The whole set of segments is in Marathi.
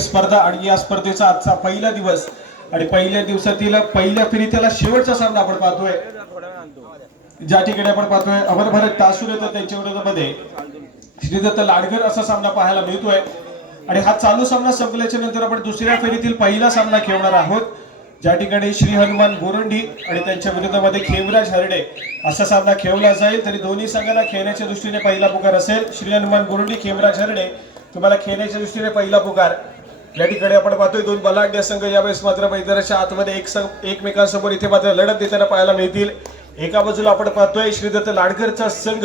स्पर्धा आणि या स्पर्धेचा आजचा पहिला दिवस आणि पहिल्या दिवसातील पहिल्या फेरीतला शेवटचा सामना आपण पाहतोय. ज्या ठिकाणी आपण पाहतोय अमर भारत टासूर येतात त्यांच्या विरोधामध्ये. श्रीदत्त लाडगर असा सामना पाहायला मिळतोय. आणि हा चालू सामना संपल्याच्या नंतर आपण दुसऱ्या फेरीतील पहिला सामना खेळणार आहोत. ज्या ठिकाणी श्री हनुमान बोरंडी आणि त्यांच्या विरोधामध्ये खेमराज हरडे असा सामना खेळला जाईल. तरी दोन्ही संघाला खेळण्याच्या दृष्टीने पहिला पुकार असेल. श्री हनुमान बोरंडी खेमराज हरडे तुम्हाला खेळण्याच्या दृष्टीने पहिला पुकार या ठिकाणी आपण पाहतोय दोन बलाढ्य संघ यावेळेस मात्र मैदानाच्या आतमध्ये एक संघ एकमेकांसमोर इथे मात्र लढत देताना पाहायला मिळतील. एका बाजूला आपण पाहतोय श्रीदत्त लाडकरचा संघ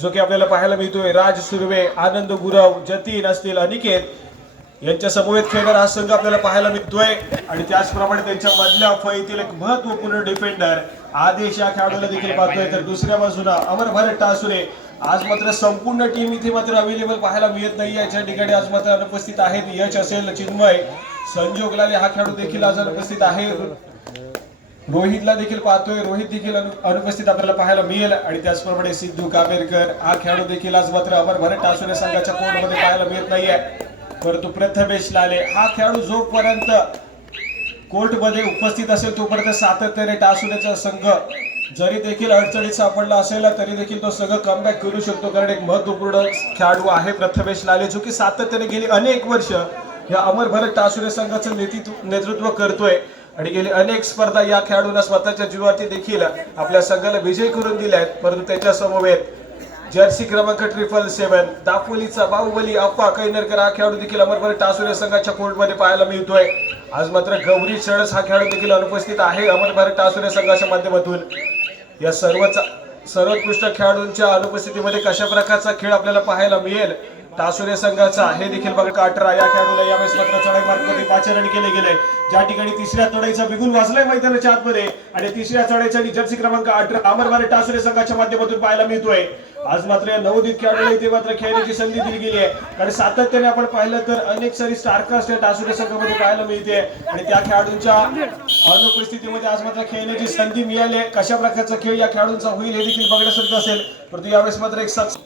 जो की आपल्याला पाहायला मिळतोय. राज सुर्वे आनंद गुरव जतीन असतील अनिकेत यांच्या समवेत खेळणारा हा संघ आपल्याला पाहायला मिळतोय. आणि त्याचप्रमाणे त्यांच्या मधल्या फळीतील एक महत्त्वपूर्ण डिफेंडर आदेश या खेळाडूला देखील पाहतोय. तर दुसऱ्या बाजूला अमर भारत टासुरे आज मात्र संपूर्ण टीम इथे मात्र अवेलेबल पाहायला मिळत नाही. याच्या ठिकाणी आज मात्र अनुपस्थित आहेत यश असेल चिन्मय संजोगलाले हा खेळाडू देखील आज अनुपस्थित आहे. रोहितला देखील पाहतोय. रोहित देखील अनुपस्थित आपल्याला पाहायला मिळेल. आणि त्याचप्रमाणे सिद्धू काबेरकर हा खेळाडू देखील आज मात्र अमर भरत टासुरे संघाच्या कोर्टमध्ये पाहायला मिळत नाहीये. परंतु प्रथमेश लाले हा खेळाडू जोपर्यंत कोर्टमध्ये उपस्थित असेल तोपर्यंत सातत्याने टासुरेचा संघ जरी देखील अडचणीत सापडला असेल तरी देखील तो सगळं कमबॅक करू शकतो. कारण एक महत्त्वपूर्ण खेळाडू आहे प्रथमेश लाले जो की सातत्याने गेली अनेक वर्ष या अमर भरत टासुरे संघाचं नेतृत्व नेतृत्व करतोय. आणि गेली अनेक स्पर्धा या खेळाडूंना स्वतःच्या जीवावरती देखील आपल्या संघाला विजय करून दिल्या आहेत. परंतु त्याच्या समवेत जर्सी क्रमांक ट्रिपल सेव्हन दापोलीचा बाहुबली अप्पा कैनरकर हा खेळाडू देखील अमरभर टासुरे संघाच्या कोर्टमध्ये पाहायला मिळतोय. आज मात्र गौरी चळस हा खेळाडू देखील अनुपस्थित आहे अमरभर टासुरे संघाच्या माध्यमातून. या सर्वच सर्वोत्कृष्ट खेळाडूंच्या अनुपस्थितीमध्ये कशा प्रकारचा खेळ आपल्याला पाहायला मिळेल? तासुरे संघाचा हे देखील बघा काटरा या खेळाडूला यावेळेस मात्र चढाई मार्गमध्ये पाचारण केले गेले. ज्या ठिकाणी तिसऱ्या चढाईचा बिगुल वाजलाय मैदानाच्या आतमध्ये आणि तिसऱ्या चढाईचा जर्सी क्रमांक अठरा अमरवाने टासुरे संघाच्या माध्यमातून पाहायला मिळतोय. आज मात्र या नवोदित खेळाडूला इथे मात्र खेळण्याची संधी दिली गेली आहे. कारण सातत्याने आपण पाहिलं तर अनेक सारी स्टारकास्ट या टासुरे संघामध्ये पाहायला मिळते आणि त्या खेळाडूंच्या अनुपस्थितीमध्ये आज मात्र खेळण्याची संधी मिळाली आहे. कशा प्रकारचा खेळ या खेळाडूंचा होईल हे देखील बघण्यासारखं असेल. परंतु यावेळेस मात्र एक साथ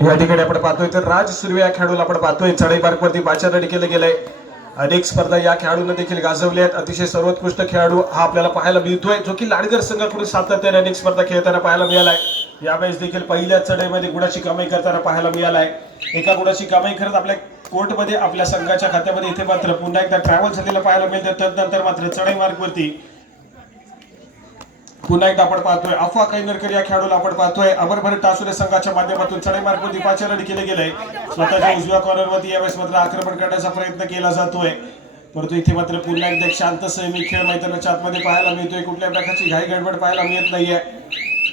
या ठिकाणी आपण पाहतोय तर राज सुर्वे या खेळाडूला आपण पाहतोय. चढाई मार्गवरती पाचारण केलं गेलंय अनेक स्पर्धा या खेळाडूने देखील गाजवल्या आहेत. अतिशय सर्वोत्कृष्ट खेळाडू हा आपल्याला पाहायला मिळतोय जो की लाडगर संघाकडून सातत्याने अनेक स्पर्धा खेळताना पाहायला मिळालाय. यावेळेस देखील पहिल्या चढाईमध्ये गुणाची कमाई करताना पाहायला मिळालाय. एका गुणाची कमाई करत आपल्या कोर्टमध्ये आपल्या संघाच्या खात्यामध्ये इथे मात्र पुन्हा एकदा ट्रॅव्हल झालेलं पाहायला मिळतं. तदनंतर मात्र चढाई मार्गवरती पुन्हा एकदा आपण पाहतोय. अफवा कैनरकर या खेळाडूला आपण पाहतोय. अमरभर टासुरे संघाच्या माध्यमातून चढाई पाचारण केले गेले स्वतःच्या उजव्या कॉर्नरवरती यावेळेस मात्र आक्रमण करण्याचा प्रयत्न केला जातोय. परंतु इथे मात्र पुन्हा एकदा एक शांत सैमिक खेळ मैदानाच्या आतमध्ये पाहायला मिळतोय. कुठल्या प्रकारची घाई गडबड पाहायला मिळत नाहीये.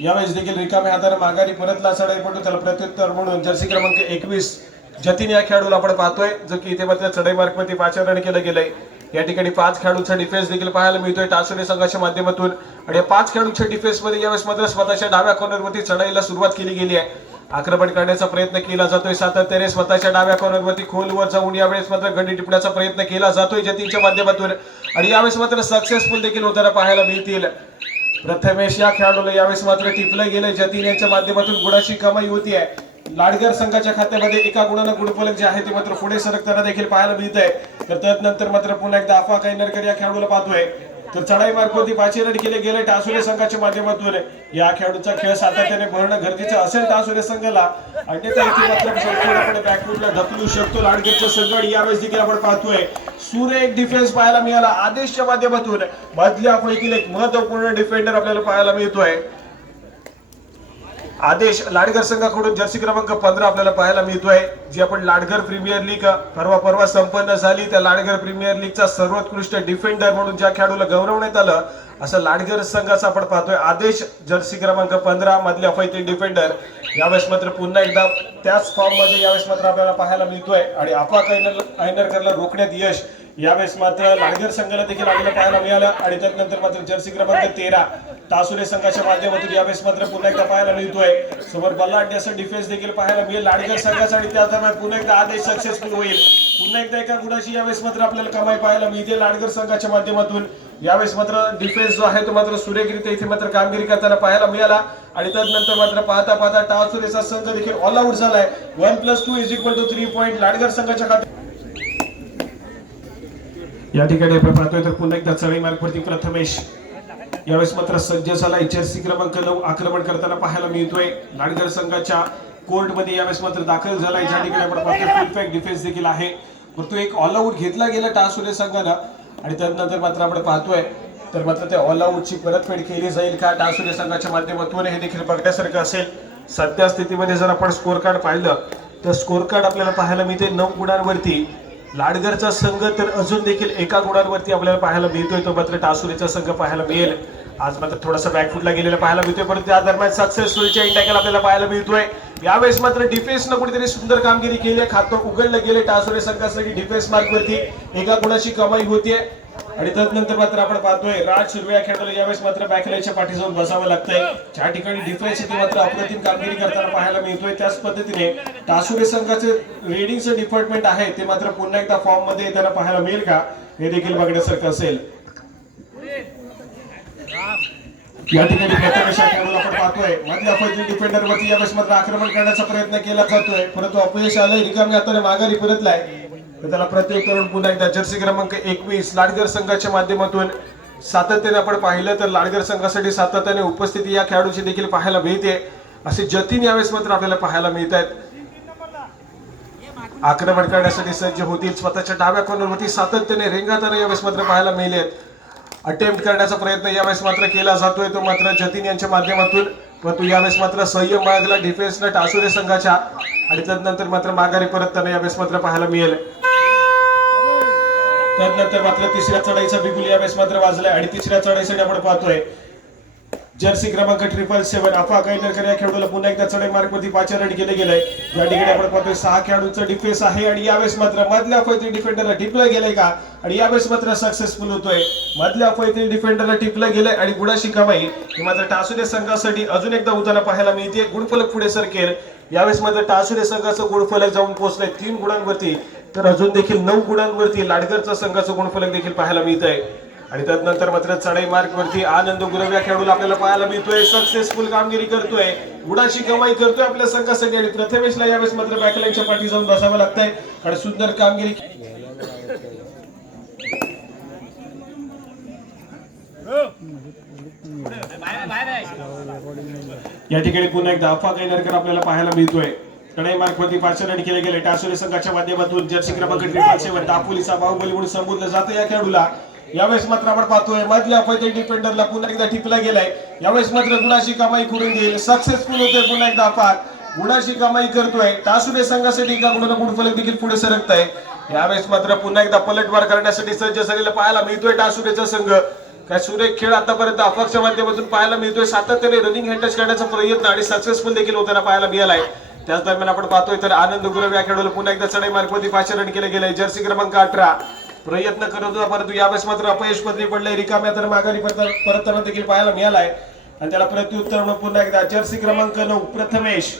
यावेळेस देखील रिकाम्या हाताने माघारी परतला चढाई पडतो त्याला प्रत्युत्तर म्हणून जर्सी क्रमांक एकवीस जतीन या खेळाडूला आपण पाहतोय जो की इथे मात्र चढाई मार्गवरती पाचारण केलं गेलंय. या ठिकाणी पाच खेळाडूंचा डिफेन्स देखील पाहायला मिळतोय. टासुरे संघाच्या माध्यमातून आणि या पाच खेळाडूंच्या डिफेन्समध्ये यावेळेस मात्र स्वतःच्या डाव्या कॉर्नरवरती चढाईला सुरुवात केली गेली आहे. आक्रमण करण्याचा प्रयत्न केला जातोय. सातत्याने स्वतःच्या डाव्या कॉर्नरवरती खोलवर जाऊन यावेळेस मात्र गडी टिपण्याचा प्रयत्न केला जातोय जतीनच्या माध्यमातून. आणि यावेळेस मात्र सक्सेसफुल देखील होताना पाहायला मिळतील. प्रथमेश या खेळाडूला यावेळेस मात्र टिपलं गेलं जतीन यांच्या माध्यमातून गुणाची कमाई होती आहे. लाडगर संघाच्या खात्यामध्ये एका गुणानं गुणफलक जे आहे ते मात्र पुढे सरकताना देखील पाहायला मिळत आहे तर त्यानंतर मात्र पुन्हा एकदा अफा कैनरकर या खेळाडूला पाहतोय. तर चढाई मार्गवरती पाचेरड केले गेले टासुरे संघाच्या माध्यमातून. या खेळाडूचा खेळ सातत्याने भरणं गरजेचं असेल टासुरे संघाला. अन्यथा इथे मात्र संपूर्णपणे बॅकफुटला ढकलू शकतो. लाडगेचा संघ आणि यावेळेस देखील आपण पाहतोय. सूर्य एक डिफेन्स पाहायला मिळाला आदेशच्या माध्यमातून. मधल्या पैकील एक महत्त्वपूर्ण डिफेंडर आपल्याला पाहायला मिळतोय. आदेश लाडगर संघाकडून जर्सी क्रमांक पंधरा आपल्याला पाहायला मिळतोय. जी आपण लाडगर प्रीमियर लीग परवा परवा संपन्न झाली. त्या लाडगर प्रीमियर लीगचा सर्वोत्कृष्ट डिफेंडर म्हणून ज्या खेळाडूला गौरवण्यात आलं असं लाडगर संघाचा आपण पाहतोय. आदेश जर्सी क्रमांक पंधरा मधले अफैती डिफेंडर. यावेळेस मात्र पुन्हा एकदा त्याच फॉर्ममध्ये यावेळेस मात्र आपल्याला पाहायला मिळतोय. आणि आपाक ऐनरकरला रोखण्यात यश यावेळेस मात्र लाडगर संघाला देखील आपल्याला पाहायला मिळालं. आणि त्यानंतर मात्र जर्सी क्रमांक तेरा तासुले संघाच्या माध्यमातून यावेळेस मात्र पुन्हा एकदा पाहायला मिळतोय. समोर बल्लाढ्य असं डिफेन्स देखील पाहायला मिळेल. लाडगर संघासाठी त्या दरम्यान पुन्हा एकदा आदेश सक्सेसफुल होईल. पुन्हा एकदा एका गुणाची यावेळेस मात्र आपल्याला कमाई पाहायला मिळते लाडगर संघाच्या माध्यमातून. यावेळेस मात्र डिफेन्स जो आहे तो मात्र सुरेखरित्या इथे मात्र कामगिरी करताना पाहायला मिळाला. आणि त्यानंतर मात्र पाहता पाहता टासुरेचा संघ देखील ऑल आउट झालाय. One plus two is equal to three point Ladghar संघाच्या खात्यात या ठिकाणी आपण पाहतोय तर पुन्हा एकदा चढई मार्गवरती प्रथमेश. यावेळेस मात्र सज्ज झाला एचआरसी क्रमांक नऊ. आक्रमण करताना पाहायला मिळतोय. लाडगर संघाच्या कोर्टमध्ये यावेळेस मात्र दाखल झालाय. ज्या ठिकाणी आपण पाहतोय डिफेन्स देखील आहे. मग तो एक ऑल आऊट घेतला गेला टास टासुरे संघाला आणि त्यानंतर मात्र आपण पाहतोय तर मात्र त्या ऑल आऊटची परतफेड केली जाईल का? टासुरे संघाच्या माध्यमातून हे देखील बघण्यासारखं असेल. सध्या स्थितीमध्ये जर आपण स्कोअर कार्ड पाहिलं तर स्कोर कार्ड आपल्याला पाहायला मिळते नऊ गुणांवरती. लाडगरचा संघ तर अजून देखील एका गुणांवरती आपल्याला पाहायला मिळतोय. तो मात्र टासुरीचा संघ पाहायला मिळेल. आज मात्र थोडासा बॅकफुटला गेलेला पाहायला मिळतोय. परंतु त्या दरम्यान सक्सेसफुलच्या इंटॅकल आपल्याला पाहायला मिळतोय. यावेळेस मात्र डिफेन्सनं कुठेतरी सुंदर कामगिरी केली आहे. खातं उघडलं गेले टासोरे संघासाठी डिफेन्स मार्कवरती एका गुणाची कमाई होतीये. आणि त्यानंतर मात्र आपण पाहतोय राज सुर्वे या खेळाडूला यावेळेस मात्र बॅकलाईनच्या पाठी जाऊन बसावं लागतंय. ज्या ठिकाणी डिफेन्स इथे मात्र अप्रतिम कामगिरी करताना पाहायला मिळतोय त्याच पद्धतीने टासुरे संघाचे रेडिंगचं डिपार्टमेंट आहे. ते मात्र पुन्हा एकदा फॉर्ममध्ये येताना पाहायला मिळेल का? हे देखील बघण्यासारखं असेल. या ठिकाणी प्रथमेश या आपण पाहतोय. मधल्या फैजल डिफेंडर वरती यावेळेस मात्र आक्रमण करण्याचा प्रयत्न केला जातोय. परंतु अपयश आलंय. रिकामी हाताने माघारी परतलाय. तर त्याला प्रत्येक करून पुन्हा एकदा जर्सी क्रमांक एकवीस लाडगर संघाच्या माध्यमातून सातत्याने आपण पाहिलं तर लाडगर संघासाठी सातत्याने उपस्थिती या खेळाडूची देखील पाहायला मिळते. असे जतीन यावेळेस मात्र आपल्याला पाहायला मिळत आहेत आक्रमण करण्यासाठी सज्ज होतील. स्वतःच्या डाव्या कॉर्नरवरती सातत्याने रेंगाताना यावेळेस मात्र पाहायला मिळेल अटेम्प्ट करण्याचा प्रयत्न यावेळेस मात्र केला जातोय. तो मात्र जतीन यांच्या माध्यमातून. परंतु यावेळेस मात्र संयम बाळगला. डिफेन्सनं टासुरे संघाच्या. आणि त्यानंतर मात्र माघारी परतताना यावेळेस मात्र पाहायला मिळेल. त्यानंतर मात्र तिसऱ्या चढाईचा बिगुल यावेळेस मात्र वाजलाय. आणि तिसऱ्या चढाईसाठी आपण पाहतोय. जर्सी क्रमांक ट्रिपल सेवन अफा कैनरकर या खेळाडूला पुन्हा एकदा चढे मार्गमध्ये पाच रन केले गेले या ठिकाणी आपण पाहतोय सहा खेळाडूंचा डिफेन्स आहे आणि यावेळेस मात्र मधल्या फैत्री डिफेंडरला टिपलं गेलंय का? आणि यावेळेस मात्र सक्सेसफुल होतोय. मधल्या फैत्री डिफेंडरला टिपलं गेलंय आणि गुडाशी कमाई ही मात्र टासुरे संघासाठी अजून एकदा उतारा पाहायला मिळते. गुणफलक पुढे सरकेल. यावेळेस मात्र टासुरे संघाचं गुणफलक जाऊन पोहोचलंय तीन गुणांवरती. तर अजून देखील नऊ गुणांवरती लाडकरचा संघाचं गुणफलक देखील पाहायला मिळत आहे आणि त्यानंतर मात्र चढाई मार्ग वरती आनंद गुरव्या खेळाडूला आपल्याला पाहायला मिळतोय. सक्सेसफुल कामगिरी करतोय. गुडाशी कमाई करतोय आपल्या संघासाठी आणि प्रथमेशला यावेळेस मात्र बॅकलाईनच्या पाठी जाऊन बसावं लागतंय. आणि सुंदर कामगिरी या ठिकाणी पुन्हा एकदा अफवा गैनरकर आपल्याला पाहायला मिळतोय. कडाई मार्क वरती पाच केले गेले. टासुरे संघाच्या माध्यमातून जर्सी क्रमांक दापोलीचा बाहुबली म्हणून संबोधलं जातं या खेळाडूला. यावेळेस मात्र आपण पाहतोय मधल्या फैते डिफेंडरला पुन्हा एकदा टिपला गेलाय. यावेळेस मात्र गुणाशी कमाई करून देईल. सक्सेसफुल होते पुन्हा एकदा अपार गुणाशी कमाई करतोय. टासुरे संघासाठी एका गुणाला गुणफलक देखील पुढे सरकत आहे यावेळेस मात्र पुन्हा एकदा पलटवार करण्यासाठी सज्ज झालेला पाहायला मिळतोय टासुरेचा संघ. काय सुरेख खेळ आतापर्यंत अफाकच्या माध्यमातून पाहायला मिळतोय. सातत्याने रनिंग हँडच करण्याचा प्रयत्न आणि सक्सेसफुल देखील होताना पाहायला मिळालाय. त्याच दरम्यान आपण पाहतोय तर आनंद गुरव या खेळाडूला पुन्हा एकदा चढाई मार्गवरती पाचशे रन केले गेले. जर्सी क्रमांक अठरा. प्रयत्न करत होता परंतु यावेळेस मात्र अपयश पदरी पडले रिकाम्या तर माघारी परतताना देखील पाहायला मिळालाय. आणि त्याला प्रत्युत्तर म्हणून पुन्हा एकदा जर्सी क्रमांक नऊ प्रथमेश.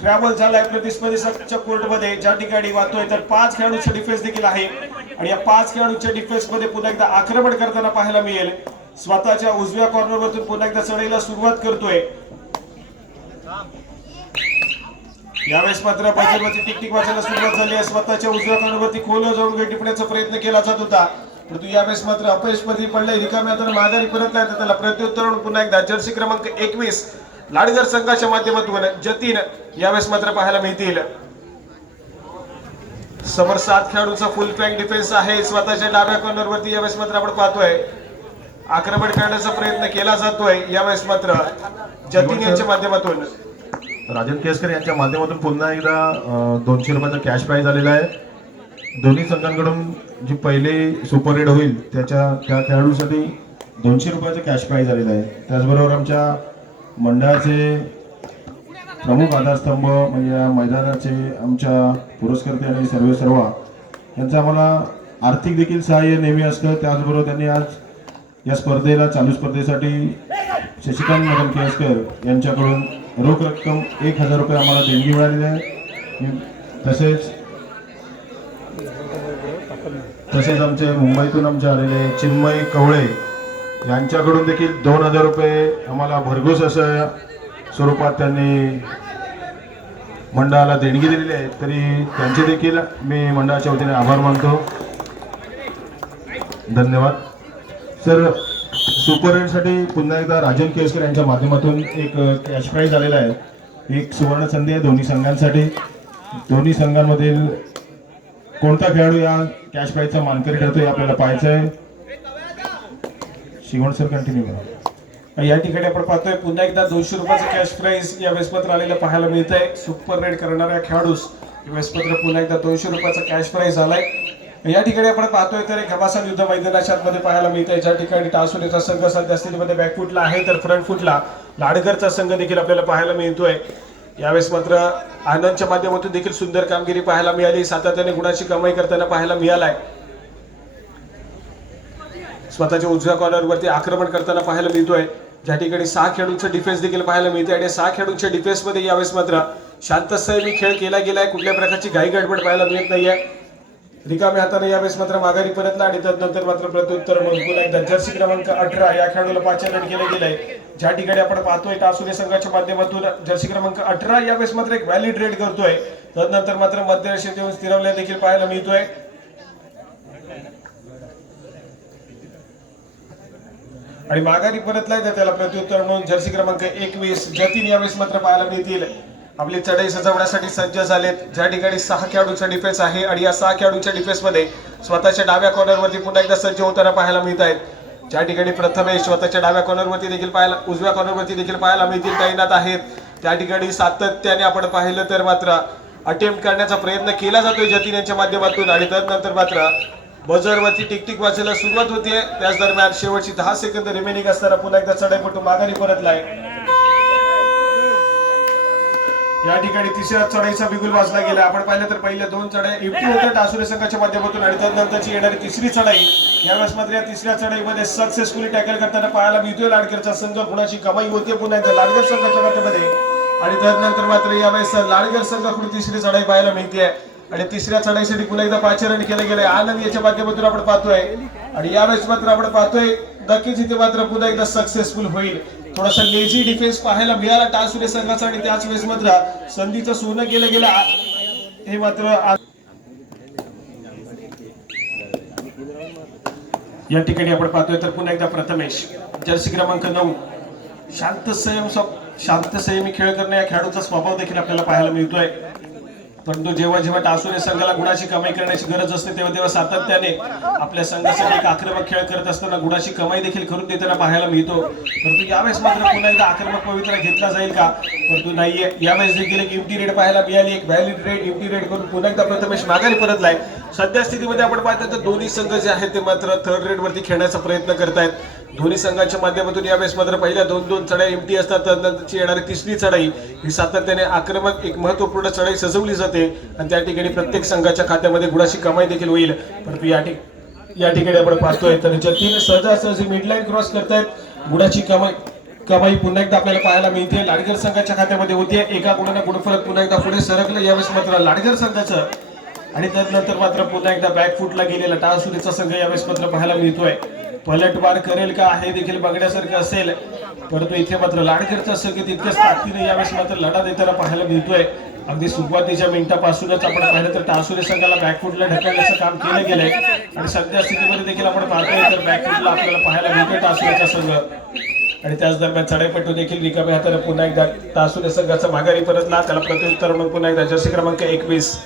ट्रॅव्हल झालाय प्रतिस्पर्धी कोर्टमध्ये. ज्या ठिकाणी वाहतोय तर पाच खेळाडूंचा डिफेन्स देखील आहे. आणि या पाच खेळाडूच्या डिफेन्समध्ये पुन्हा एकदा आक्रमण करताना पाहायला मिळेल. स्वतःच्या उजव्या कॉर्नर वरतून पुन्हा एकदा चढाईला सुरुवात करतोय. यावेळेस मात्र बजरवरती टिकटिक वाचायला सुरुवात झाली आहे. स्वतःच्या उजव्या कानावरती खोल जाऊन टिपण्याचा प्रयत्न केला जात होता. परंतु यावेळेस मात्र अपयशमध्ये पडले रिकाम्या तर माघारी परत नाही त्याला प्रत्युत्तर पुन्हा एकदा जर्सी क्रमांक एकवीस लाडगर संघाच्या माध्यमातून जतीन यावेळेस मात्र पाहायला मिळतील. समोर सात खेळाडूंचा फुल पॅक डिफेन्स आहे. स्वतःच्या डाव्या कॉर्नरवरती यावेळेस मात्र आपण पाहतोय. आक्रमण करण्याचा प्रयत्न केला जातोय. यावेळेस मात्र जतीन यांच्या माध्यमातून. राजन केसकर यांच्या माध्यमातून पुन्हा एकदा दोनशे रुपयाचा कॅश प्राईज आलेला आहे. दोन्ही संघांकडून जी पहिले सुपर रेड होईल त्याच्या त्या खेळाडूसाठी दोनशे रुपयाचा कॅश प्राईज आलेला आहे. त्याचबरोबर आमच्या मंडळाचे प्रमुख आधारस्तंभ म्हणजे या मैदानाचे आमच्या पुरस्कर्ते आणि सर्वे सर्वा यांचं आम्हाला आर्थिक देखील सहाय्य नेहमी असतं. त्याचबरोबर त्यांनी आज या स्पर्धेला चालू स्पर्धेसाठी शशिकांत मदन केसकर यांच्याकडून रोख रक्कम एक हजार रुपये आम्हाला देणगी मिळालेली आहे. तसेच तसेच आमचे मुंबईतून आमचे आलेले चिन्मय कवळे यांच्याकडून देखील दोन हजार रुपये आम्हाला भरघोस असं स्वरूपात त्यांनी मंडळाला देणगी दिलेली आहे. तरी त्यांचे देखील मी मंडळाच्या वतीने आभार मानतो. धन्यवाद. सर सुपर एटसाठी पुन्हा एकदा राजन केसकर यांच्या माध्यमातून एक कॅश प्राईज आलेला आहे. एक सुवर्ण संधी आहे दोन्ही संघांसाठी. दोन्ही संघांमधील कोणता खेळाडू या कॅश प्राईजचा मानकरी ठरतो हे आपल्याला पाहायचं आहे. शिवण सर कंटिन्यू करा. या ठिकाणी आपण पाहतोय पुन्हा एकदा दोनशे रुपयाचं कॅश प्राईज या वेसपत्र आलेलं पाहायला मिळत आहे सुपर रेड करणाऱ्या खेळाडूस वेसपत्र पुन्हा एकदा दोनशे रुपयाचा कॅश प्राईज आलाय. या ठिकाणी आपण पाहतोय तर एक घमासान युद्ध मैदानाच्या आतमध्ये पाहायला मिळतंय. ज्या ठिकाणी टासुलेचा संघ सध्या स्थितीमध्ये बॅकफुटला आहे तर फ्रंट फुटला लाडगरचा संघ देखील आपल्याला पाहायला मिळतोय. यावेळेस मात्र आनंदच्या माध्यमातून देखील सुंदर कामगिरी पाहायला मिळाली. सातत्याने गुणाची कमाई करताना पाहायला मिळालाय. स्वतःच्या उजव्या कॉर्नरवरती आक्रमण करताना पाहायला मिळतोय. ज्या ठिकाणी सहा खेळाडूंचं डिफेन्स देखील पाहायला मिळते आणि सहा खेळाडूंच्या डिफेन्समध्ये यावेळेस मात्र शांत संयमी खेळ केला गेलाय. कुठल्या प्रकारची घाई गडबड पाहायला मिळत नाहीये. रिकाम्या हाताने यावेळेस मात्र माघारी परतला आणि त्यानंतर मात्र प्रत्युत्तर म्हणून पुन्हा एकदा जर्सी क्रमांक अठरा या खेळाडूला पाचारण केलं गेलंय. ज्या ठिकाणी आपण पाहतोय टासुदे संघाच्या माध्यमातून जर्सी क्रमांक अठरा यावेळेस मात्र एक व्हॅलिड रेड करतोय. तदनंतर मात्र मध्यरेषेत येऊन स्थिरवल्या देखील पाहायला मिळतोय. आणि माघारी परतलाय तर त्याला प्रत्युत्तर म्हणून जर्सी क्रमांक एकवीस जतीन यावेळेस मात्र पाहायला मिळतील. आपली चढाई सजवण्यासाठी सज्ज झालेत. ज्या ठिकाणी सहा खेळाडूंचा डिफेन्स आहे आणि या सहा खेळाडूंच्या डिफेन्समध्ये स्वतःच्या डाव्या कॉर्नरवरती पुन्हा एकदा सज्ज होताना पाहायला मिळत आहेत ज्या ठिकाणी प्रथमेश स्वतःच्या डाव्या कॉर्नरवरती देखील पाहायला उजव्या कॉर्नरवरती देखील पाहायला मिळतील तैनात आहेत. त्या ठिकाणी सातत्याने आपण पाहिलं तर मात्र अटेम्प्ट करण्याचा प्रयत्न केला जातोय जतीन यांच्या माध्यमातून आणि त्यानंतर मात्र बजरवरती टिकटिक वाजायला सुरुवात होतीये. त्याच दरम्यान शेवटची दहा सेकंद रिमेनिंग असताना पुन्हा एकदा चढाईपटू माघारी परतलाय. या ठिकाणी तिसऱ्या चढाईचा बिगुल वाजला गेला. आपण पाहिलं तर पहिल्या दोन चढाई इफ्टी होत्या टासुरे संघाच्या माध्यमातून आणि त्यानंतरची येणारी तिसरी चढाई. यावेळेस मात्र या तिसऱ्या चढाईमध्ये सक्सेसफुली टॅकल करताना पाहायला मिळतोय लाडकरचा संघ. कुणाची कमाई होते पुन्हा एकदा लाडकर संघाच्या माध्यमामध्ये आणि त्यानंतर मात्र यावेळेस लाडगर संघाकडून तिसरी चढाई पाहायला मिळते आणि तिसऱ्या चढाईसाठी पुन्हा एकदा पाचारण केलं गेलंय. आनंद याच्या माध्यमातून आपण पाहतोय. आणि यावेळेस मात्र आपण पाहतोय नक्कीच इथे मात्र पुन्हा एकदा सक्सेसफुल होईल. थोडासा लेझी डिफेन्स पाहायला मिळाला टासुरे संघाचा आणि त्याच वेळेस मात्र संधीचं सोनं केलं गेलं. हे मात्र या ठिकाणी आपण पाहतोय तर पुन्हा एकदा प्रथमेश जर्सी क्रमांक नऊ. शांत संयम स्व- शांत संयमी खेळ करणे या खेळाडूचा स्वभाव देखील आपल्याला पाहायला मिळतोय. पण तो जेव्हा जेव्हा टासून संघाला गुणाची कमाई करण्याची गरज असते तेव्हा तेव्हा सातत्याने आपल्या संघासाठी एक आक्रमक खेळ करत असताना गुणाची कमाई देखील करून देताना पाहायला मिळतो. परंतु यावेळेस मात्र पुन्हा एकदा आक्रमक पवित्रा घेतला जाईल का? परंतु नाहीये. यावेळेस देखील एक इम्टी रेड पाहायला मिळाली. एक व्हॅलिड रेड इम्टी रेड करून पुन्हा एकदा प्रथमेश माघारी परतलाय. सध्या स्थितीमध्ये आपण पाहतो तर दोन्ही संघ जे आहेत ते मात्र थर्ड रेट वरती खेळण्याचा प्रयत्न करतायत. दोन्ही संघाच्या माध्यमातून यावेळेस मात्र पहिल्या दोन दोन चढाई एमटी असतात त्यानंतरची येणारी तिसरी चढाई ही सातत्याने आक्रमक एक महत्त्वपूर्ण चढाई सजवली जाते आणि त्या ठिकाणी प्रत्येक संघाच्या खात्यामध्ये गुडाची कमाई देखील होईल. परंतु या ठिक या ठिकाणी आपण पाहतोय तर तीन सहजासहजी मिडलाईन क्रॉस करतायत गुणाची कमाई कमाई पुन्हा एकदा आपल्याला पाहायला मिळते. लाडगर संघाच्या खात्यामध्ये होते एका गुणाने गुणफलक पुन्हा एकदा पुढे सरकलं. यावेळेस मात्र लाडगर संघाचं आणि त्यानंतर मात्र पुन्हा एकदा बॅकफुटला गेलेला टाळसुरीचा संघ यावेळेस मात्र पाहायला मिळतोय. पलटवार करेल का हे देखील बघण्यासारखं असेल. परंतु इथे मात्र लाडीच असं की तितक्याच ताकदीने यावेळेस मात्र लढा देताना पाहायला मिळतोय. अगदी सुरुवातीच्या मिनिटापासूनच आपण पाहिलं तर टासुरे संघाला बॅकफुटला ढकलण्याचं काम केलं गेलंय. आणि सध्या स्थितीमध्ये देखील आपण पाहतोय तर बॅकफुटला आपल्याला पाहायला मिळतोय टासुरेचा संघ. आणि त्याच दरम्यान चढाईपट्टू देखील रिकाम्या हाताने पुन्हा एकदा तासुरे संघाचा माघारी परतला. त्याला प्रत्युत्तर म्हणून पुन्हा एकदा जर्सी क्रमांक एकवीस.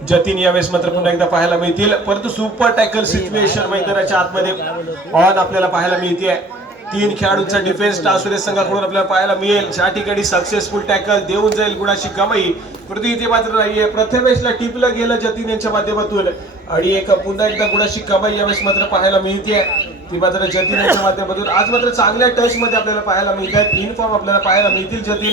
जतीन यावेळेस मात्र पुन्हा एकदा पाहायला मिळतील. परंतु सुपर टॅकल सिच्युएशन मैदानाच्या आतमध्ये ऑन आपल्याला पाहायला मिळते तीन खेळाडूंचा डिफेन्स टासुरे संघाकडून आपल्याला पाहायला मिळेल. ज्या ठिकाणी सक्सेसफुल टॅकल देऊन जाईल गुणाशी कमाई परंतु इथे मात्र नाहीये. प्रथमेशला टिपलं गेलं जतीन यांच्या माध्यमातून. आणि एक पुन्हा एकदा गुणाशी कमाई यावेळेस मात्र पाहायला मिळते ती मात्र जतीन यांच्या माध्यमातून. आज मात्र चांगल्या टच मध्ये आपल्याला पाहायला मिळत आहेत फॉर्म आपल्याला पाहायला मिळतील जतीन.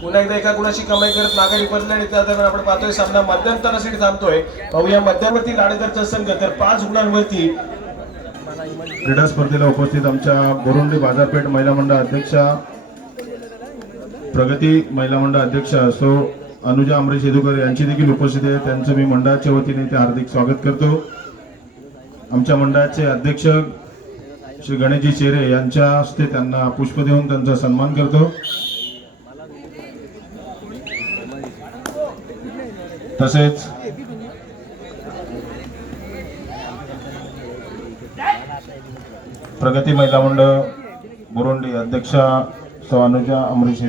पुन्हा एकदा एका कुणाशी कमाई करत माघारी पडले आणि त्या दरम्यान आपण पाहतोय सामना मध्यंतरासाठी थांबतोय. पाहूया मध्यावरती लाडेकरचा संघ तर पाच गुणांवरती क्रीडा स्पर्धेला उपस्थित आमच्या बोरुंडी बाजारपेठ महिला मंडळ अध्यक्षा प्रगती महिला मंडळ अध्यक्ष सो अनुजा अमरीश येदुकर यांची देखील उपस्थिती आहे. त्यांचं मी मंडळाच्या वतीने ते हार्दिक स्वागत करतो. आमच्या मंडळाचे अध्यक्ष श्री गणेशजी चेरे यांच्या हस्ते त्यांना पुष्प देऊन त्यांचा सन्मान करतो. तसेच प्रगती महिला मंडळ बुरुंडी अध्यक्षा सौ अनुजा अमरीश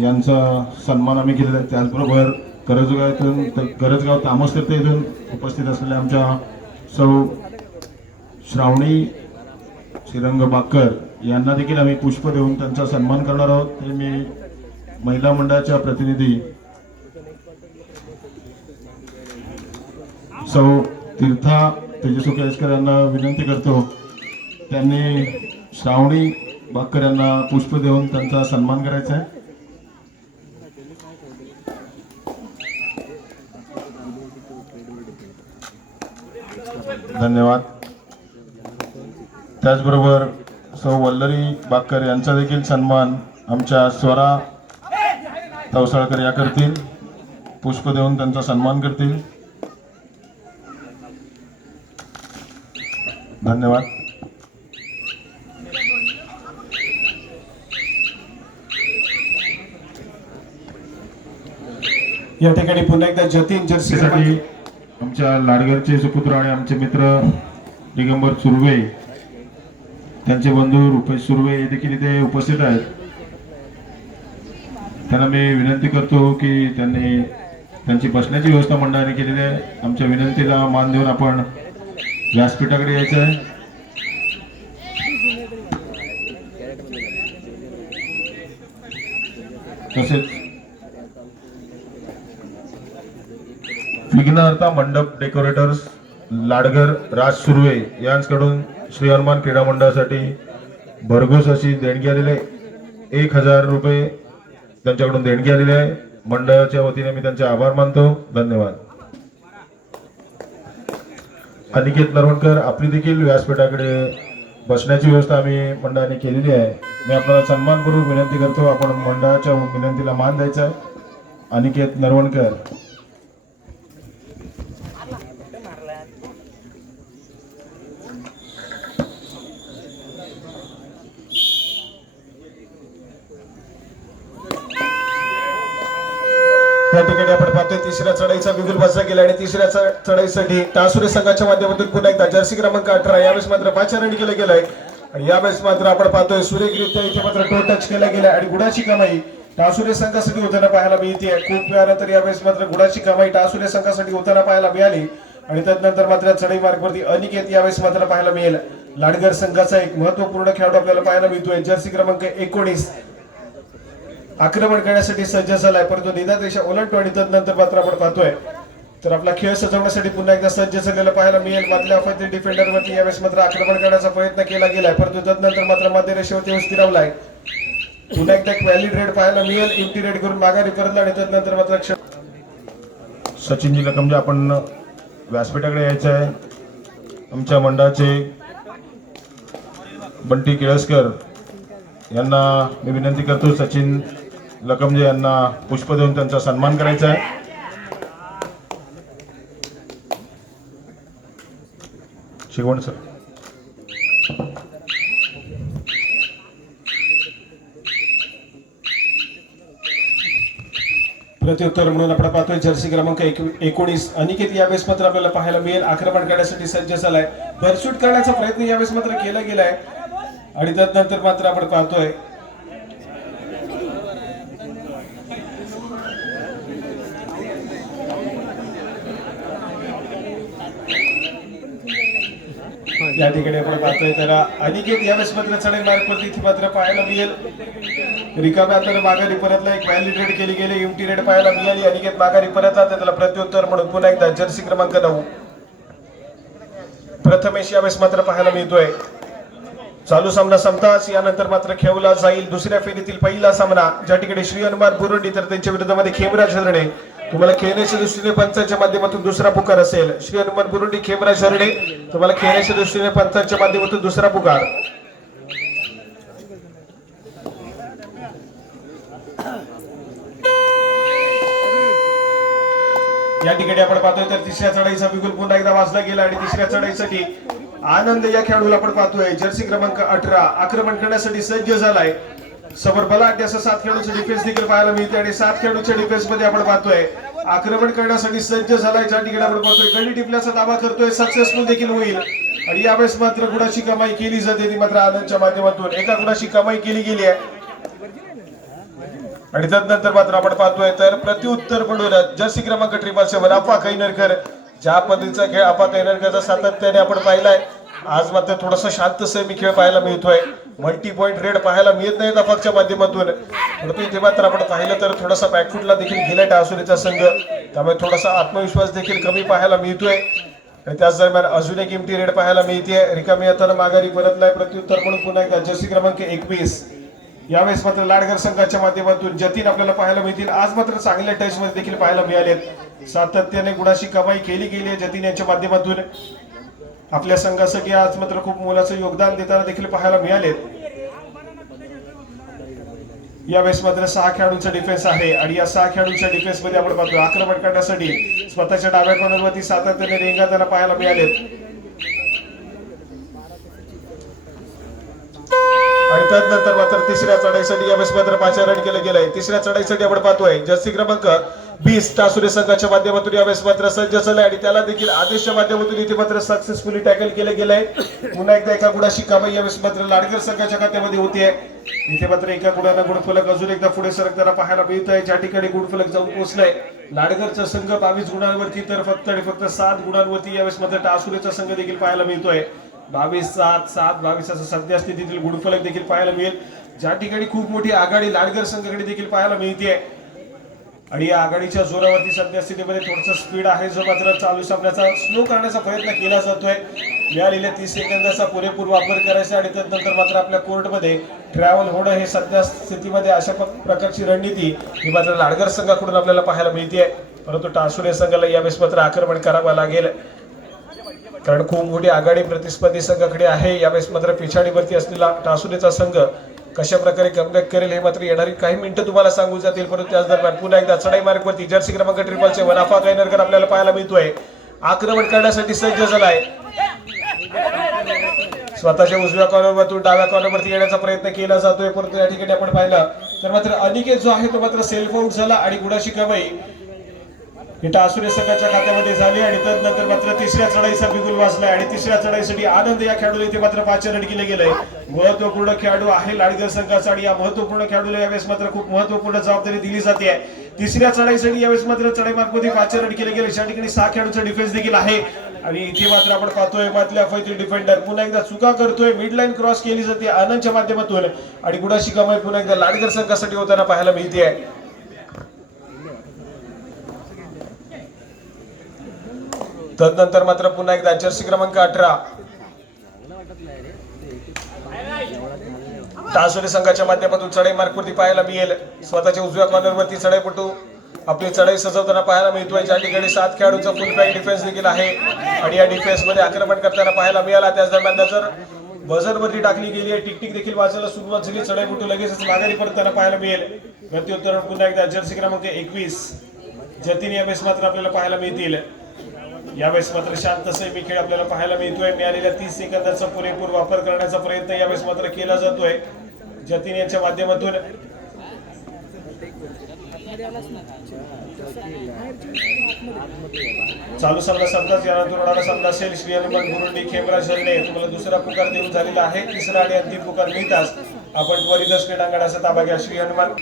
यांचा सन्मान आम्ही केलेला आहे. त्याचबरोबर करजगावातून करजगाव तामसकर्ते येथून उपस्थित असलेल्या आमच्या सौ श्रावणी श्रीरंग बाकर यांना देखील आम्ही पुष्प देऊन त्यांचा सन्मान करणार आहोत. ते मी महिला मंडळाच्या प्रतिनिधी सौ तीर्था तेजस्वी केळसकर यांना विनंती करतो. त्यांनी श्रावणी बाकर यांना पुष्प देऊन त्यांचा सन्मान करायचा आहे. धन्यवाद. त्याचबरोबर सौ वल्लरी बाकर यांचा देखील सन्मान आमच्या स्वरा तवसाळकर या करतील. पुष्प देऊन त्यांचा सन्मान करतील. धन्यवाद. या ठिकाणी पुन्हा एकदा जतीन जर्सी त्यासाठी आमच्या लाडगरचे सुपुत्र आणि आमचे मित्र दिगंबर सुर्वे त्यांचे बंधू रुपेश सुर्वे हे देखील इथे उपस्थित आहेत. त्यांना मी विनंती करतो की त्यांनी त्यांची बसण्याची व्यवस्था मंडळाने केलेली आहे. आमच्या विनंतीला मान देऊन आपण व्यासपीठाकडे यायचं आहे. तसेच विघ्नहर्ता मंडप डेकोरेटर्स लाडगर राज सुर्वे यांकडून श्री हनुमान क्रीडा मंडळासाठी भरघोस अशी देणगी आलेली आहे. एक हजार रुपये त्यांच्याकडून देणगी आलेली आहे. मंडळाच्या वतीने मी त्यांचे आभार मानतो. धन्यवाद. अनिकेत नरवणकर आपली देखील व्यासपीठाकडे बसण्याची व्यवस्था आम्ही मंडळाने केलेली आहे. मी आपल्याला सन्मानपूर्वक विनंती करतो आपण मंडळाच्या विनंतीला मान द्यायचा आहे. अनिकेत नरवणकर. या ठिकाणी आपण पाहतोय तिसऱ्या चढाईचा बिगुल बसला आणि तिसऱ्या चढाईसाठी टासुरे संघाच्या माध्यमातून पुन्हा एकदा जर्सी क्रमांक अठरा. यावेळेस मात्र पाचारणी केलं गेलंय. आणि यावेळेस मात्र आपण पाहतोय सुरेखरित्या इथे मात्र टो टच केला गेला आणि गुणाची कमाई टासुरे संघासाठी होताना पाहायला मिळते खूप वेळानंतर यावेळेस मात्र गुणाची कमाई टासुरे संघासाठी होताना पाहायला मिळाली. आणि त्यानंतर मात्र चढाई मार्गवरती अनिकेत यावेळेस मात्र पाहायला मिळेल. लाडगर संघाचा एक महत्त्वपूर्ण खेळाडू आपल्याला पाहायला मिळतोय. जर्सी क्रमांक एकोणीस. आक्रमण करण्यासाठी सज्ज झालाय. परंतु निदान रेषा ओलांडतो आणि तदनंतर मात्र आपण पाहतोय तर आपला खेळ सजवण्यासाठी पुन्हा एकदा सज्ज झालेला पाहायला मिळेल. मधल्या अफाती डिफेंडरवरती यावेळेस मात्र आक्रमण करण्याचा प्रयत्न केला गेलाय. परंतु तदनंतर मात्र मध्य रेषेवरती स्थिरावलाय पुन्हा एकदा एक व्हॅलिड रेड पाहायला मिळेल. इम्टी रेड करून माघारी परतला आणि तदनंतर मात्र सचिनजी लकमजे आपण व्यासपीठाकडे यायचं आहे. आमच्या मंडळाचे बंटी केळसकर यांना मी विनंती करतो. सचिन लकमजे यांना पुष्प देऊन त्यांचा सन्मान करायचा आहे. शिकवण सर. प्रत्युत्तर म्हणून आपण पाहतोय जर्सी क्रमांक एक- एकोणीस. अनिकेत यावेळेस मात्र आपल्याला पाहायला मिळेल. आक्रमण करण्यासाठी सज्ज झालाय. परशूट करण्याचा प्रयत्न यावेळेस मात्र केला गेलाय. आणि त्यानंतर मात्र आपण पाहतोय या ठिकाणी आपण पाहतोय. त्याला अनिकेत यावेळेस मात्र चढाई मार्गवरती इथे मात्र पाहायला मिळेल. रिकाम्या तर माघारी परतला. एक व्हॅलिड रेड केली गेली. एमटी रेड पाहायला मिळाली. अनिकेत माघारी परतला. तर त्याला प्रत्युत्तर म्हणून पुन्हा एकदा जर्सी क्रमांक नऊ. प्रथमेश यावेळेस मात्र पाहायला मिळतोय. चालू सामना संपताच. यानंतर मात्र खेळला जाईल. दुसऱ्या फेरीतील पहिला सामना. ज्या ठिकाणी श्री हनुमान बुरुंडी तर त्यांच्या विरोधामध्ये खेमराज हरणे तुम्हाला खेळण्याच्या दृष्टीने पंचांच्या माध्यमातून दुसरा पुकार असेल. श्री हनुमान बुरुंडी खेमरा शर्डे तुम्हाला खेळण्याच्या दृष्टीने पंचांच्या माध्यमातून दुसरा पुकार. या ठिकाणी आपण पाहतोय तर तिसऱ्या चढाईचा बिगुल पुन्हा एकदा वाजला गेला आणि तिसऱ्या चढाईसाठी आनंद या खेळाडूला आपण पाहतोय. जर्सी क्रमांक अठरा आक्रमण करण्यासाठी सज्ज झालाय. समोर बलाढ्य असं सात खेळाडूचे डिफेन्स देखील पाहायला मिळते आणि सात खेळाडूच्या डिफेन्समध्ये आपण पाहतोय आक्रमण करण्यासाठी सज्ज झालाय ज्या ठिकाणी आपण पाहतोय गडी टिपल्याचा दावा करतोय सक्सेसफुल देखील होईल. आणि यावेळेस मात्र गुणाची कमाई केली जाते ती मात्र आनंदच्या माध्यमातून. एका गुणाची कमाई केली गेली आहे. आणि त्यानंतर मात्र आपण पाहतोय तर प्रत्युत्तर म्हणून जर्सी क्रमांक ट्रिपल सेवन अपा कैनरकर ज्या पद्धतीचा खेळ अपा कैनरकरचा सातत्याने आपण पाहिलाय आज मात्र थोडासा शांत सेमी खेळ पाहायला मिळतोय. मल्टी पॉईंट रेड पाहायला मिळत नाही दफाकच्या माध्यमातून. परंतु इथे मात्र आपण पाहिलं तर थोडासा बॅकफुटला देखील गेलाय टासुरीचा संघ. त्यामुळे थोडासा आत्मविश्वास देखील कमी पाहायला मिळतोय. त्याच दरम्यान अजून एक इमटी रेड पाहायला मिळते रिकामी येताना माघारी परतलाय प्रत्युत्तर म्हणून पुन्हा एकदा जर्सी क्रमांक एकवीस. यावेळेस मात्र लाडगर संघाच्या माध्यमातून जतीन आपल्याला पाहायला मिळतील. आज मात्र चांगल्या टच मध्ये देखील पाहायला मिळालेत. सातत्याने गुणाशी कमाई केली गेली आहे जतीन यांच्या माध्यमातून. आपल्या संघासाठी आज मात्र खूप मोलाचं योगदान देताना देखील पाहायला मिळालेत. यावेळेस मात्र सहा खेळाडूंचा डिफेन्स आहे आणि या सहा खेळाडूंच्या डिफेन्समध्ये आपण पाहतो आक्रमण करण्यासाठी स्वतःच्या डाव्या कॉर्नरवरती सातत्याने रेंगा त्यांना पाहायला मिळालेत. आणि त्यानंतर मात्र तिसऱ्या चढाईसाठी यावेळेस मात्र पाचव्या रन केलं गेलंय तिसऱ्या चढाईसाठी आपण पाहतोय जर्सी क्रमांक बीस टासुरे संघाच्या माध्यमातून यावेळेस मात्र सज्ज झालाय आणि त्याला देखील आदेशच्या माध्यमातून इथे मात्र सक्सेसफुली टॅकल केलं गेलंय. पुन्हा एकदा एका गुणाशी कमाई यावेळेस मात्र लाडकर संघाच्या खात्यामध्ये होते. इथे मात्र एका गुणाला गुणफलक अजून एकदा पुढे सरकताना पाहायला मिळत आहे ज्या ठिकाणी गुणफलक जाऊन पोहोचलाय लाडगरचा संघ बावीस गुणांवरती तर फक्त आणि फक्त सात गुणांवरती यावेळेस मात्र टासुरेचा संघ देखील पाहायला मिळतोय. बावीस सात सात बावीस असं सध्या स्थितीतील गुणफलक देखील पाहायला मिळेल. ज्या ठिकाणी खूप मोठी आघाडी लाडगर संघाकडे देखील पाहायला मिळते आणि या आघाडीच्या जोरावरती सध्या स्थितीमध्ये थोडस स्पीड आहे जो मात्र चालू सामन्याचा स्लो करण्याचा प्रयत्न केला जातोय. मिळालेल्या तीस सेकंदाचा पुरेपूर वापर करायचा आणि त्यानंतर मात्र आपल्या कोर्टमध्ये ट्रॅव्हल होणं हे सध्या स्थितीमध्ये अशा प्रकारची रणनीती ही मात्र लाडगर संघाकडून आपल्याला पाहायला मिळते परंतु टासुरे संघाला यावेळेस मात्र आक्रमण करावं लागेल. कारण खूप मोठी आघाडी प्रतिस्पर्धी संघाकडे आहे. यावेळेस मात्र पिछाडीवरती असलेला टासुरेचा संघ कशा प्रकारे कमबॅक करेल हे मात्र येणारी काही मिनिटं तुम्हाला सांगू जातील. परंतु त्याच दरम्यान पुन्हा एकदा चढाई मार्गवरती जर्सी क्रमांक ट्रिपलचे वनाफा गायनरकर आपल्याला पाहायला मिळतोय. आक्रमण करण्यासाठी सज्ज झालाय. स्वतःच्या उजव्या कॉर्नरवरून डाव्या कॉर्नरवरती येण्याचा प्रयत्न केला जातोय. परंतु या ठिकाणी आपण पाहिलं तर मात्र अनिकेत जो आहे तो मात्र सेल्फ आउट झाला आणि गुणाशी कमाई ही टासुरे संघाच्या खात्यामध्ये झाली आणि त्यानंतर मात्र तिसऱ्या चढाईचा बिगुल वाचलाय आणि तिसऱ्या चढाईसाठी आनंद या खेळाडूला इथे मात्र पाचरण केले गेले. महत्त्वपूर्ण खेळाडू आहे लाडगर संघाचा आणि या महत्त्वपूर्ण खेळाडूला यावेळेस मात्र खूप महत्त्वपूर्ण जबाबदारी दिली जाते. तिसऱ्या चढाईसाठी यावेळेस मात्र चढाई मार्गमध्ये पाच रन केले गेले. ज्या ठिकाणी सहा खेळाडूचा डिफेन्स देखील आहे. आणि इथे मात्र आपण पाहतोय मधल्या फैती डिफेंडर पुन्हा एकदा चुका करतोय. मिड लाईन क्रॉस केली जाते आनंदच्या माध्यमातून. आणि गुणाशी कमाई पुन्हा एकदा लाडगर संघासाठी होताना पाहायला मिळते. आहे तदनंतर मात्र पुन्हा एकदा जर्सी क्रमांक अठरा. तासुरी संघाच्या माध्यमातून चढाई मार्कवरती पाहायला मिळेल. स्वतःच्या उजव्या कॉर्नरवरती चढाईपटू आपली चढाई सजवताना पाहायला मिळतोय ज्या ठिकाणी सात खेळाडूंचा फुल पॅक डिफेन्स देखील आहे. आणि या डिफेन्समध्ये आक्रमण करताना पाहायला मिळाला. त्याच दरम्यान नजर बझर वरती टाकली गेली आहे. टिकटिक देखील वाचायला सुरुवात झाली. चढाईपटू लगेचच माघारी परताना पाहायला मिळेल. प्रत्युत्तर पुन्हा एकदा जर्सी क्रमांक एकवीस. जतीन यावेळेस मात्र आपल्याला पाहायला मिळतील. यावेळेस मात्र शांत सैमी खेळ आपल्याला पाहायला मिळतोय. मिळालेल्या तीस सेकंदाचा पुरेपूर वापर करण्याचा प्रयत्न यावेळेस मात्र केला जातोय. जतीन यांच्या माध्यमातून चालू सामना समजाच यानंतर होणारा सामना असेल. श्री हनुमान गुरुंडी खेमरा झरणे. तुम्हाला दुसरा पुकार देऊन झालेला आहे. तिसरा आणि अंतिम पुकार मिळताच आपण त्वरितच क्रीडांगणाचा ताबा घ्या. श्री हनुमान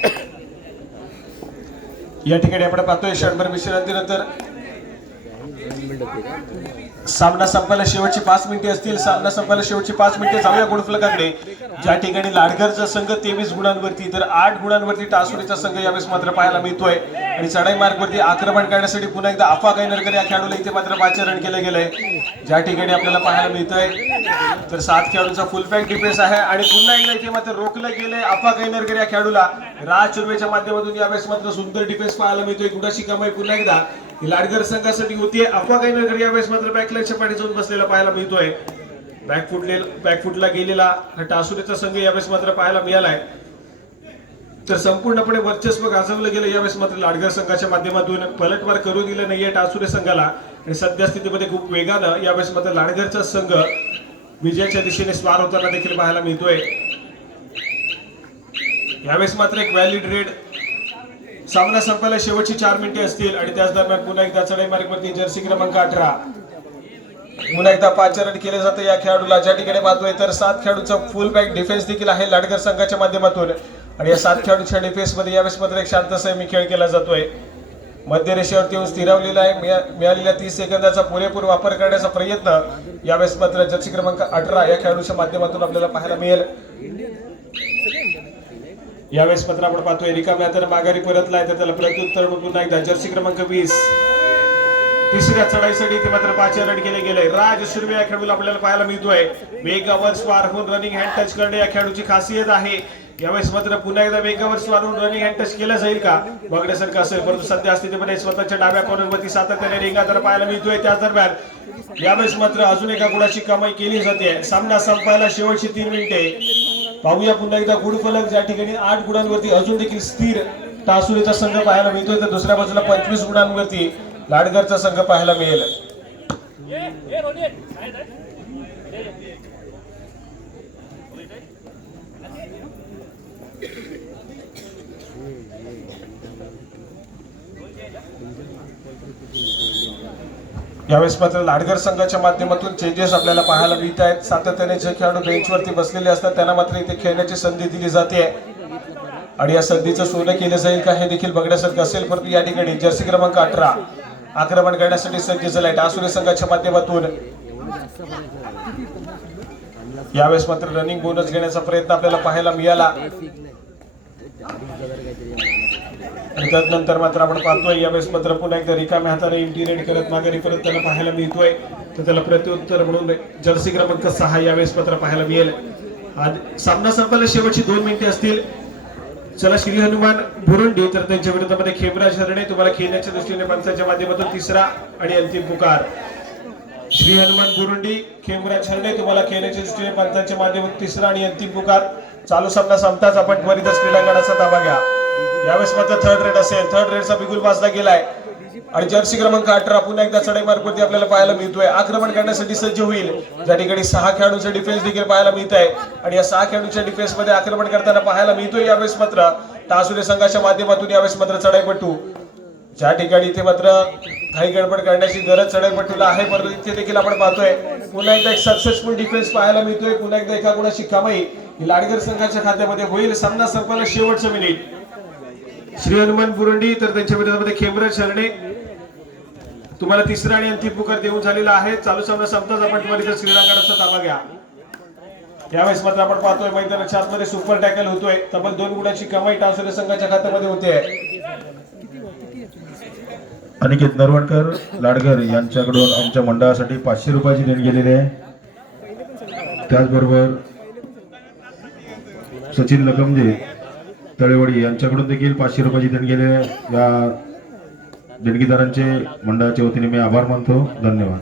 या ठिकाणी आपण पाहतोय क्षणभर विश्रांतीनंतर सामना संपायला शेवटची पाच मिनिटे असतील. सामना संपायला शेवटची पाच मिनिटे जाऊया गुणफलकाकडे. ज्या ठिकाणी लाडघरचा संघ तेवीस गुणांवरती तर आठ गुणांवरती टासुरीचा संघ यावेळेस मात्र पाहायला मिळतोय. आणि चढाई मार्गवरती आक्रमण करण्यासाठी पुन्हा एकदा अफा गायनरकर या खेळाडूला इथे मात्र पाचारण केलं गेलंय. ज्या ठिकाणी आपल्याला पाहायला मिळतंय तर सात खेळाडूंचा फुल बॅक डिफेन्स आहे. आणि पुन्हा एकदा इथे मात्र रोखलं गेलंय अफा गायनरकर या खेळाडूला. राज चुर्वेच्या माध्यमातून यावेळेस मात्र सुंदर डिफेन्स पाहायला मिळतोय. गुणाची कमाई पुन्हा एकदा ही लाडगर संघासाठी होतीये अफवा गायनरकर यावेळेस मात्र बॅकलाईनच्या पाठी जाऊन बसलेला पाहायला मिळतोय. बॅकफुटले बॅकफुटला गेलेला हा टासुरेचा संघ यावेळेस मात्र पाहायला मिळालाय. तर संपूर्णपणे वर्चस्व गाजवलं गेलं यावेळेस मात्र लाडगर संघाच्या माध्यमातून पलटवार करू दिलं नाहीये टासुरे संघाला. आणि सध्या स्थितीमध्ये खूप वेगानं यावेळेस मात्र लाडगरचा संघ विजयाच्या दिशेने स्वार होताना देखील पाहायला मिळतोय. यावेळेस मात्र एक व्हॅलिड रेड सामना संपायला शेवटची चार मिनिटे असतील आणि त्याच दरम्यान पुन्हा एकदा चढाई मार्गवरती जर्सी क्रमांक अठरा. पुन्हा एकदा पाच रन केले जाते या खेळाडूला. ज्या ठिकाणी मात्र तर सात खेळाडूचा फुल बॅक डिफेन्स देखील आहे लाडकर संघाच्या माध्यमातून. आणि या सात खेळाडूच्या डिफेन्समध्ये यावेळेस मात्र एक शांत संयमी खेळ केला जातोय. मध्य रेषेवरती येऊन स्थिरावलेला आहे. मिळा- मिळालेल्या तीस सेकंदाचा पुरेपूर वापर करण्याचा प्रयत्न यावेळेस मात्र जर्सी क्रमांक अठरा या खेळाडूच्या माध्यमातून आपल्याला पाहायला मिळेल. यावेळेस मात्र आपण पाहतोय. रिकाम्या तर माघारी परतलाय तर त्याला प्रत्युत्तर म्हणून पुन्हा एकदा जर्सी क्रमांक वीस. तिसऱ्या चढाईसाठी ते मात्र पाच रन केले गेले. राज सुर्वे या खेळाडूला आपल्याला पाहायला मिळतोय. वेगावर स्वार होऊन रनिंग हँड टच करणे या खेळाडूची खासियत आहे. यावेळेस मात्र पुन्हा एकदा वेगावर स्वार होऊन रनिंग हँड टच केला जाईल का? बघण्यासारखं असेल परंतु सध्या स्थितीमध्ये स्वतःच्या डाव्या कॉर्नरवरती सातत्याने रेंगा तर पाहायला मिळतोय. त्याच दरम्यान यावेळेस मात्र अजून एका गुणाची कमाई केली जाते. सामना संपायला शेवटची तीन मिनिटे पाहूया पुन्हा एकदा गुड फलक. ज्या ठिकाणी आठ गुणांवरती अजून देखील स्थिर टासुरीचा संघ पाहायला मिळतोय तर दुसऱ्या बाजूला पंचवीस गुणांवरती लाडगरचा संघ पाहायला मिळेल. यावेळेस मात्र लाडगर संघाच्या माध्यमातून चेंजेस आपल्याला पाहायला मिळत आहेत. सातत्याने जे खेळाडू बेंचवरती बसलेले असतात त्यांना मात्र इथे खेळण्याची संधी दिली जाते. आणि या संधीचं सोनं केलं जाईल का हे देखील बघण्यासारखं असेल. परंतु या ठिकाणी जर्सी क्रमांक अठरा आक्रमण करण्यासाठी सज्ज झालाय डासुरे संघाच्या माध्यमातून यावेळेस मात्र रनिंग बोनस घेण्याचा प्रयत्न आपल्याला पाहायला मिळाला. नंतर मात्र आपण पाहतोय यावेळेस मात्र पुन्हा एकदा रिकाम्या हाताने इंटिरेट करत माघारी परत त्याला पाहायला मिळतोय. तर त्याला प्रत्युत्तर म्हणून जर्सी क्रमांक सहा यावेळेस मात्र पाहायला मिळेल. आज सामना संपायला शेवटची दोन मिनिटे असतील. चला श्री हनुमान बुरुंडी तर त्यांच्या विरोधामध्ये खेमराज हरणे तुम्हाला खेळण्याच्या दृष्टीने पंचाच्या माध्यमातून तिसरा आणि अंतिम पुकार. श्री हनुमान बुरुंडी खेमराज हरणे तुम्हाला खेळण्याच्या दृष्टीने पंचाच्या माध्यमातून तिसरा आणि अंतिम पुकार. चालू सामना संपताच आपण त्वरितच क्रीडांगणाचा ताबा घ्या. यावेळेस मात्र थर्ड रेड असेल. थर्ड रेडचा बिगुल वाजला गेलाय आणि जर्सी क्रमांक अठरा पुन्हा एकदा चढाई मार्गवरती आपल्याला पाहायला मिळतोय. आक्रमण करण्यासाठी सज्ज होईल. ज्या ठिकाणी सहा खेळाडूंचा डिफेन्स देखील पाहायला मिळत आहे आणि या सहा खेळाडूंच्या डिफेन्समध्ये आक्रमण करताना पाहायला मिळतोय यावेळेस मात्र. टासुरे संघाच्या माध्यमातून यावेळेस मात्र चढाईपटू ज्या ठिकाणी इथे मात्र काही गडबड करण्याची गरज चढाईपटूला आहे परंतु इथे देखील आपण पाहतोय पुन्हा एकदा एक सक्सेसफुल डिफेन्स पाहायला मिळतोय. पुन्हा एकदा एका गुणाची कमाई ही लाडगर संघाच्या खात्यामध्ये होईल. सामना संपायला शेवटचं मिनिट श्री हनुमान बुरंडी तर त्यांच्या विरोधामध्ये खेमरा शरणे. तुम्हाला तिसरा आणि अंतिम पुकार देऊन झालेला आहे. चालू सामना संपताच आपण त्वरित श्रीरांगणाचा ताबा घ्या. यावेळेस मात्र आपण पाहतोय मैदानाच्या आतमध्ये सुपर टॅकल होतोय. तब्बल दोन गुणाची कमाई टासुरे संघाच्या खात्यामध्ये होते. अनिकेत नरवणकर लाडगर यांच्याकडून आमच्या मंडळासाठी पाचशे रुपयाची देण गेलेली आहे. त्याचबरोबर सचिन लकमजे तळेवडी यांच्याकडून देखील पाचशे रुपयाची देण गेले आहे. या देणगीदारांचे मंडळाच्या वतीने मी आभार मानतो. धन्यवाद.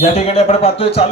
या ठिकाणी आपण पाहतोय चालू